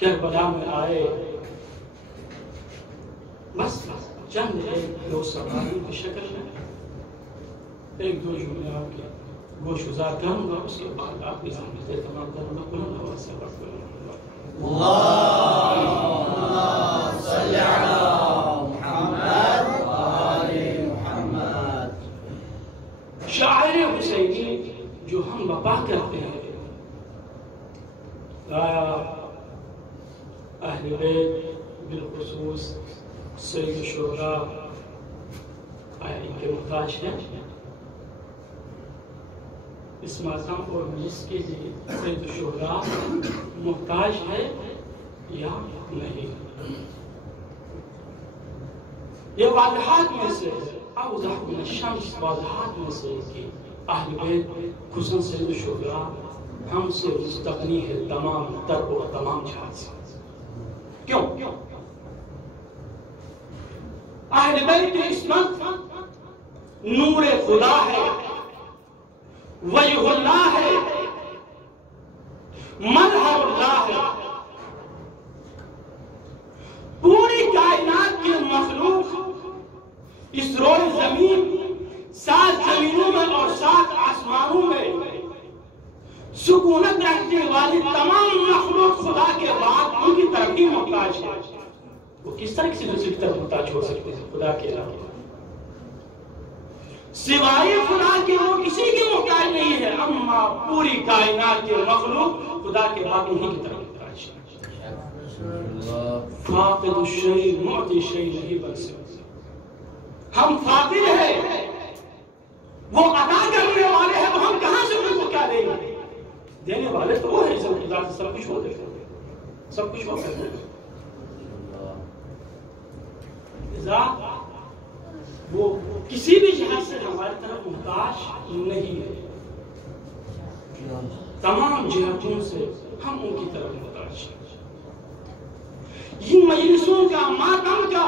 کربلا میں آئے، بس چند ایک دو سوالوں کی شکل میں ایک دو جملے آپ کے گوش گزار کروں گا، اس کے بعد آپ کی ذہن سے تمام کروں گا۔ بلند آواز سے پڑھ کر اللهم صل على محمد وآل محمد۔ شاعر حسینی جو ہم وفا کرتے ہیں، آیا اہل بیت بالخصوص سید الشہداء آیا ان کے محتاج ہیں؟ اس ماتم اور مجلس کے لیے سید الشہداء محتاج ہے یا نہیں؟ یہ واضحات میں سے اوضح من الشمس، واضحات میں سے کہ اہل بیت خصوصاً سید الشہداء ہم سے مستغنی ہے تمام تر و تمام جہات سے۔ کیوں؟ اہل بیت کی عصمت نور خدا ہے، وجہ اللہ ہے، مظہر اللہ ہے۔ پوری کائنات کی مخلوق اس روئے زمین، 7 زمینوں میں اور 7 آسمانوں میں سکونت رکھنے والی تمام مخلوق خدا کے بعد ان کی طرف ہی محتاج ہے۔ وہ کس طرح کسی دوسری کی طرف محتاج ہو سکتے ہیں خدا کے علاوہ؟ سوائے خدا کے وہ کسی کی محتاج نہیں ہے، اما پوری کائنات کے مخلوق خدا کے بعد انہی کی طرف محتاج ہے۔ فاقد الشیء معطی الشیء نہیں بن سکتے۔ ہم فاقد ہیں، وہ عطا کرنے والے ہیں، تو ہم کہاں سے ان کو کیا دیں گے؟ دینے والے تو وہ ہیں، سب کچھ وہ دیتے ہیں، سب کچھ وہ کرتے ہیں۔ وہ کسی بھی جہاز سے ہماری طرف محتاج نہیں ہے، تمام جہتوں سے ہم ان کی طرف محتاج ہیں۔ یہ مجلسوں کا، ماتم کا،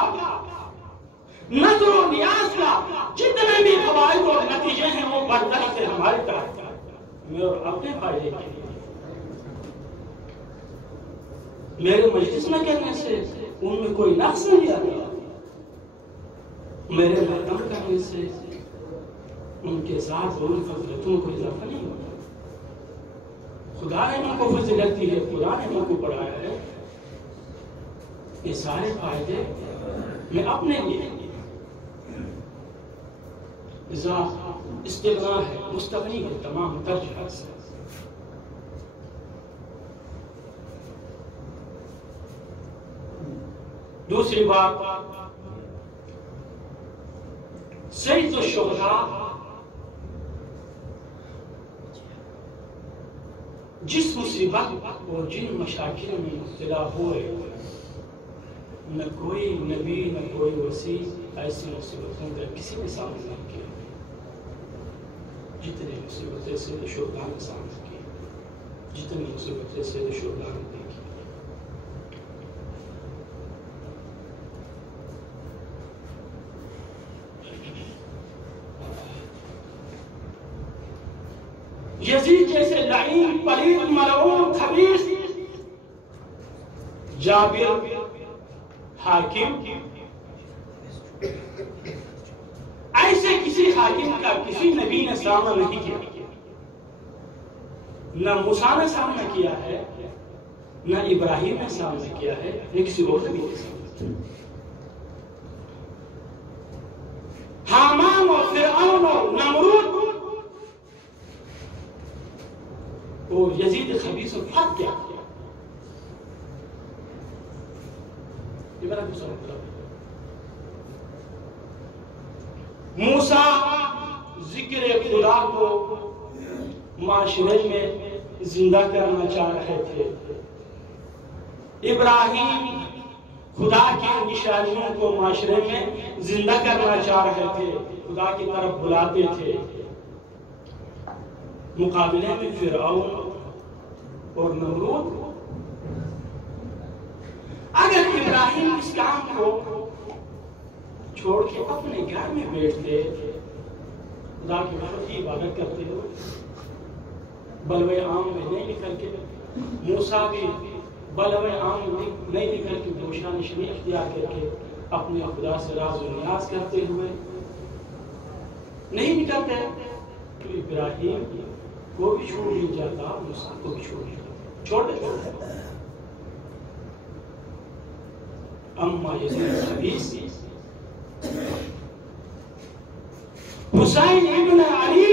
نظر و نیاز کا جتنے بھی فوائد اور نتیجے ہیں وہ برداشت سے ہماری طرف میں اور اپنے فائدے کے لیے۔ میرے مجلس میں کرنے سے ان میں کوئی نقص نہیں آتا، میرے ماتم کرنے سے ان کے ساتھ ان فضلتوں کو اضافہ نہیں ہوتا۔ خدا نے ان کو فضیلت دی ہے، خدا نے ان کو پڑھایا ہے، یہ سارے فائدے میں اپنے لیے استغنا ہے، مستغنی ہے تمام تر جہات سے۔ دوسری بات، سید الشہداء جس مصیبت اور جن مشاکل میں مبتلا ہوئے، نہ کوئی نبی نہ کوئی وسیع ایسی مصیبتوں کا کسی نے سامنا نہیں کیا جتنی مصیبتیں سید الشہداء نے سامنا کی، جتنی مصیبتیں سید الشہداء نے دیکھی۔ یزید جیسے لعین، پلید، ملعون، خبیث، جابر، حاکم، ایسے کسی حاکم کا کسی نبی نے سامنا نہیں کیا، نہ موسیٰ نے سامنا کیا ہے، نہ ابراہیم نے سامنا کیا ہے، نہ کسی اور نبی نے سامنا کیا۔ حامان اور فرعون اور نمرود اور یزید خبیث اور فرق کیا؟ یہ میرا دوسرا مطلب ہے۔ موسیٰ ذکر خدا کو معاشرے میں زندہ کرنا چاہ رہے تھے، ابراہیم خدا کی نشانیوں کو معاشرے میں زندہ کرنا چاہ رہے تھے، خدا کی طرف بلاتے تھے۔ مقابلے میں فرعون اور نمرود، اگر ابراہیم اس کام کو چھوڑ کے اپنے گھر میں بیٹھتے، خدا کی بہت ہی عبادت کرتے ہو، بلوے عام میں نہیں نکل کے موسیٰ بھی بلوے عام نہیں نکل کے گوشہ نشینی اختیار کر کے اپنے خدا سے راز و نیاز کرتے ہوئے نہیں نکلتے، تو ابراہیم کو بھی چھوڑ نہیں جاتا، موسیٰ کو بھی چھوڑ نہیں جاتا، چھوڑ دیتا۔ اما یزید خبیث حسین ابن علی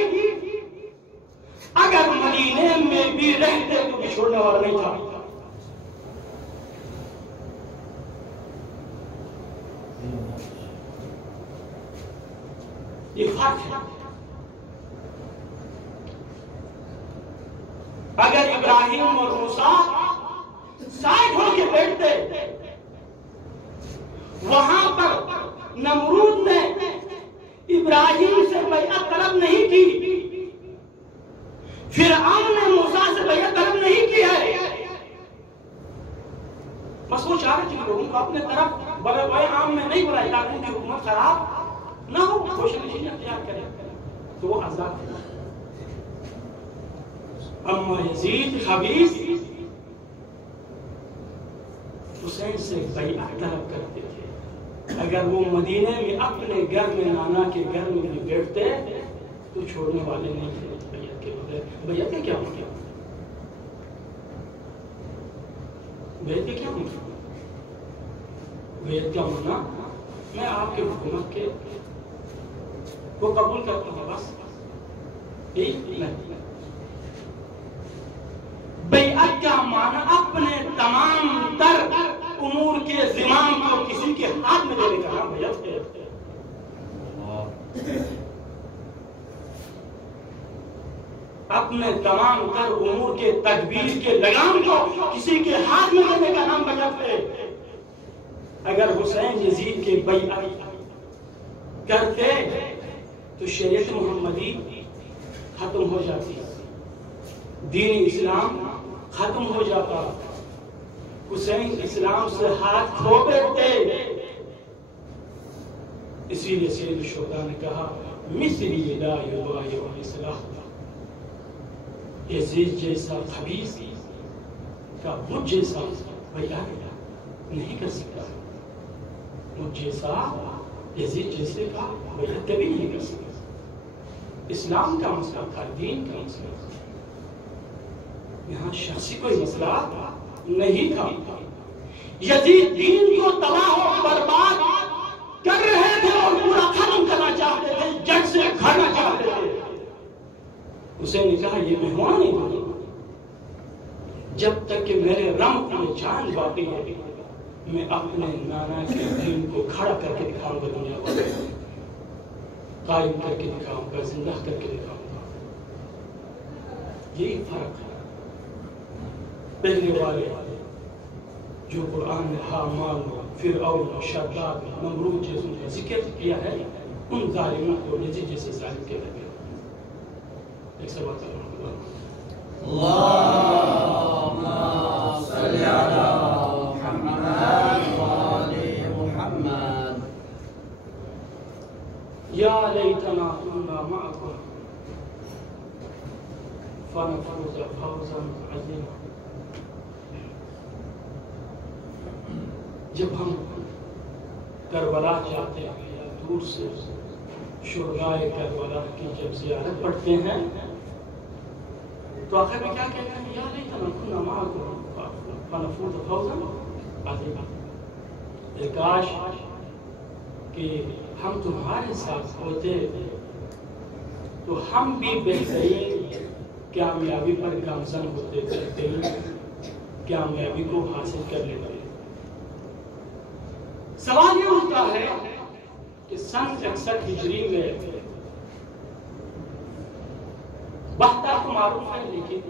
اگر مدینے میں بھی رہتے تو بھی چھوڑنے والا نہیں تھا۔ یہ فرق ہے۔ اگر ابراہیم اور موسیٰ سائڈ ہو کے بیٹھتے، وہاں پر نمرود نے ابراہیم سے بیعت طلب نہیں کی، فرعون نے موسیٰ سے بیعت طلب نہیں کی ہے، بس وہ چاہ رہے تھے لوگوں کو اپنے طرف بلوائے عام میں نہیں بلائے تاکہ ان کی حکومت خراب نہ ہو، کوشش نہیں اختیار کرے، تو وہ آزاد تھے۔ اما یزید خبیث حسین سے بیعت طلب کرتے تھے، اگر وہ مدینے میں اپنے گھر میں نانا کے گھر میں بھی بیٹھتے تو چھوڑنے والے نہیں تھے بیعت کے بغیر۔ بیعت کا کیا مطلب؟ بیعت کا کیا مطلب؟ بیعت کا مطلب میں آپ کے حکومت کے کو قبول کرتا ہوں، بس ایک نہیں۔ بیعت کا معنی اپنے تمام تر امور کے زمام کو کسی کے ہاتھ میں دینے کا نام بیعت ہے۔ اپنے تمام تر امور کے تدبیر کے لگام کو کسی کے ہاتھ میں دینے کا نام بیعت ہے۔ اگر حسین یزید کے بیعت کرتے تو شریعت محمدی ختم ہو جاتی، دین اسلام ختم ہو جاتا، حسین اسلام سے ہاتھ کھو بیٹھتے۔ اسی لیے سید الشہداء نے کہا مثلی لا یبایع اصلاح، یزید جیسا خبیث کا مجھ جیسا بیعت نہیں کر سکتا، مجھ جیسا یزید جیسے کا بیعت کبھی نہیں کر سکتا۔ اسلام کا مسئلہ تھا، دین کا مسئلہ تھا، یہاں شخصی کوئی مسئلہ نہیں تھا۔ یزید دین کو تباہ و برباد کر رہے تھے اور پورا ختم کرنا چاہتے تھے، جگ سے کھانا چاہتے تھے۔ حسین نے کہا یہ میں ہوا نہیں ہوں، جب تک کہ میرے رم میں جان باقی ہے میں اپنے نانا کے دین کو کھڑا کر کے دکھاؤں گا، دنیا کو قائم کر کے دکھاؤں گا، زندہ کر کے دکھاؤں گا۔ یہی فرق ہے۔ پہلے والے جو قرآن نے حامان فرعون شداد نمرود جیسوں کا ذکر کیا ہے، ان ظالموں کو یزید جیسے ظالم کہہ رہے ہیں۔ ایک سب بات اللهم صل على محمد وآل محمد یا لیتنا كنا معكم فنفوز فوزا عظیما۔ جب ہم کربلا جاتے ہیں یا دور سے شہدائے کربلا کی جب زیارت پڑھتے ہیں تو آخر میں کیا کہتے ہیں؟ یا لیتنا کنا معکم فنفوز فوزا عظیما، کاش کہ ہم تمہارے ساتھ ہوتے تو ہم بھی بہترین کامیابی پر گامزن ہوتے، بہترین کامیابی کو حاصل کر لیتے۔ سوال یہ ہوتا ہے کہ سن 61 ہجری میں 72 کو معروف ہے، لیکن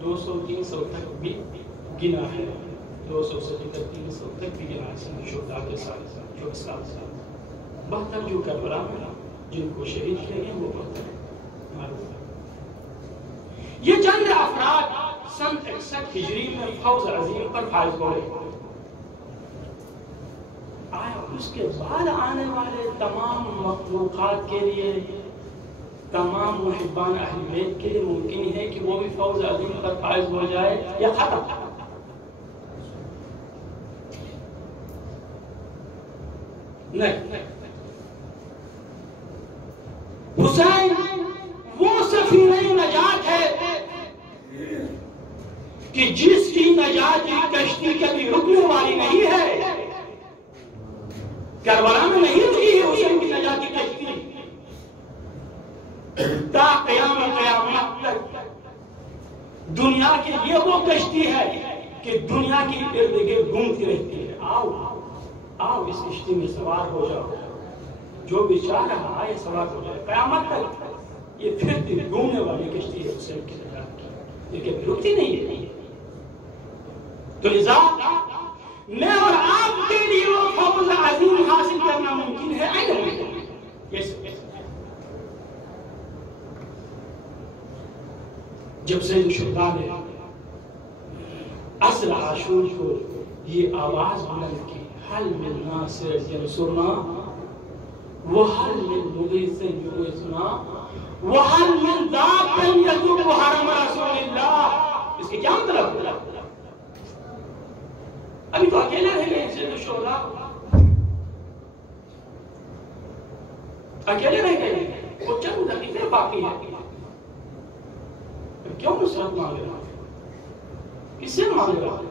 200-300 تک بھی گنا ہے، 270-300 تک بھی گنا ہے سن شہداء کے ساتھ جو اس سال 72 جو کربلا میں جن کو شہید کیا گیا وہ 72 معروف ہے۔ یہ چند افراد سن 61 ہجری میں فوز عظیم پر فائز ہوئے۔ آیا اس کے بعد آنے والے تمام مخلوقات کے لیے تمام محبان اہل بیت کے لیے ممکن ہے کہ وہ بھی فوز عظیم پر فائز ہو جائے یا ختم. نہیں، حسین وہ سفینہ نجات ہے کہ جس کی نجات کی کشتی کبھی رکنے والی نہیں ہے. کربلا میں نہیں رکی ہے حسین کی نجات کی کشتی، تا قیامت تک دنیا کی یہ وہ کشتی ہے کہ دنیا کی ارد گرد گھومتی رہتی ہے. آؤ آؤ اس کشتی میں سوار ہو جاؤ، جو بھی چاہ رہا ہے سوار ہو جائے. قیامت تک یہ پھرتی گھومنے والی کشتی ہے حسین کی نجات کی، لیکن رکتی نہیں ہے. تو لذا میں اور آپ کے لیے وہ فوز عظیم حاصل کرنا ممکن ہے. جب سید الشہداء نے اصل عاشور کو یہ آواز بلند کی، حل من ناصر ینصرنا وحل من مغیث یغیثنا وحل من دابٍ یدب حرم رسول اللہ. اس کے کیا مطلب ہے؟ ابھی تو اکیلے رہ گئے سید الشہداء، اکیلے رہ گئے، وہ چند دقیقے باقی ہیں. کیوں نصرت مانگ رہا ہے؟ کس سے مانگ رہا ہے؟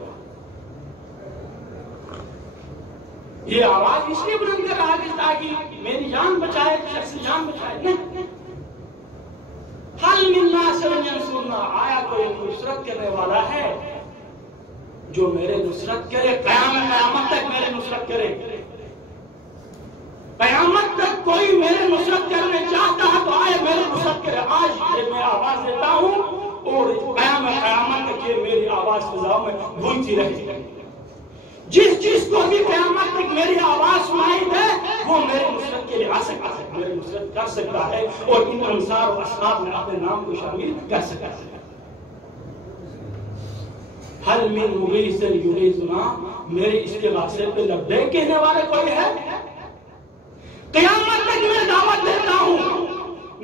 یہ آواز اس لیے بلند کر رہا ہے تاکہ میری جان بچائے، شخص جان بچائے. نہیں، حل من ناصر ینصرنا، آیا کوئی نصرت کرنے والا ہے جو میرے نصرت کرے؟ قیامت تک میرے نصرت کرے. قیامت تک کوئی میرے نصرت کرنے چاہتا ہے تو آئے میرے نصرت کرے. آج یہ میں آواز دیتا ہوں اور قیامت تک یہ میری آواز فضاؤں میں گونجتی رہتی ہے. جس کو بھی قیامت تک میری آواز سنائی دے وہ میرے نصرت کے لیے آ سکتا ہے، میرے نصرت کر سکتا ہے اور ان انصار و اصحاب میں اپنے نام کو شامل کر سکتا ہے. حل من مغیث یغیثنا، میرے اس کے واسطے پہ لبیک کہنے والے کوئی ہے؟ قیامت تک میں دعوت دیتا ہوں،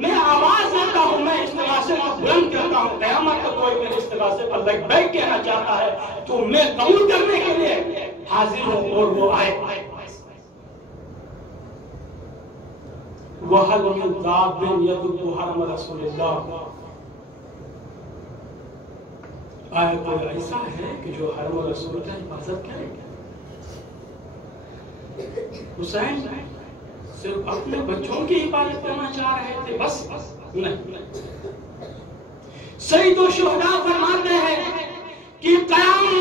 میں آواز دیتا ہوں، میں استغاثے کو بلند کرتا ہوں. قیامت تک کوئی میرے استغاثے پر لبیک کہنا چاہتا ہے تو میں قبول کرنے کے لیے حاضر ہوں اور وہ آئے. وَحَلْ مِنْ دَابٍ يَدُبُّ حَرَمَ رَسُولِ اللَّهِ، آیا کوئی ایسا ہے کہ جو حرم رسول کا حفاظت کرے؟ حسین صرف اپنے بچوں کی حفاظت کرنا چاہ رہے تھے بس؟ نہیں. سید الشہداء فرماتے ہیں کہ قیامت